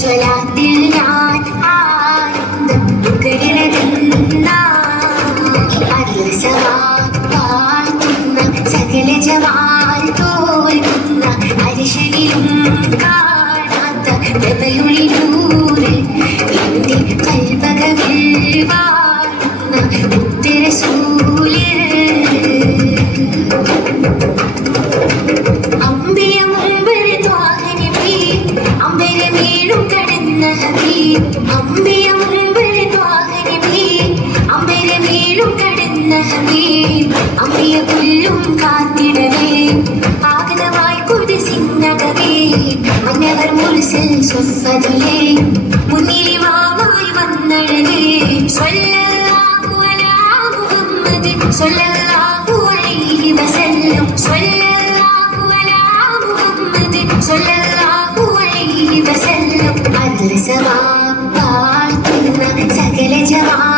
സ്വലാത്തിൽ ഞാൻ ആനന്ദം മുഖരിടതെന്നാ പാർക്കുന്ന സകല ജവാൽ തോൽക്കുന്ന അരിശനിലും കാണാത്ത പ്രഭയുളിലൂടെ എന്റെ കൽപകവിൽ വാഴുന്ന ഉത്തരസൂര്യ നഹമേ അമ്മയ പുല്ലും കാത്തിടവേ ആഗതമായി കുതിസിന്നകവേ മന്നവർ മുൽസൽ സ്വസ്വതിയേ മുന്നിലെ മാമായി വന്നഴലേ സകല ജവാ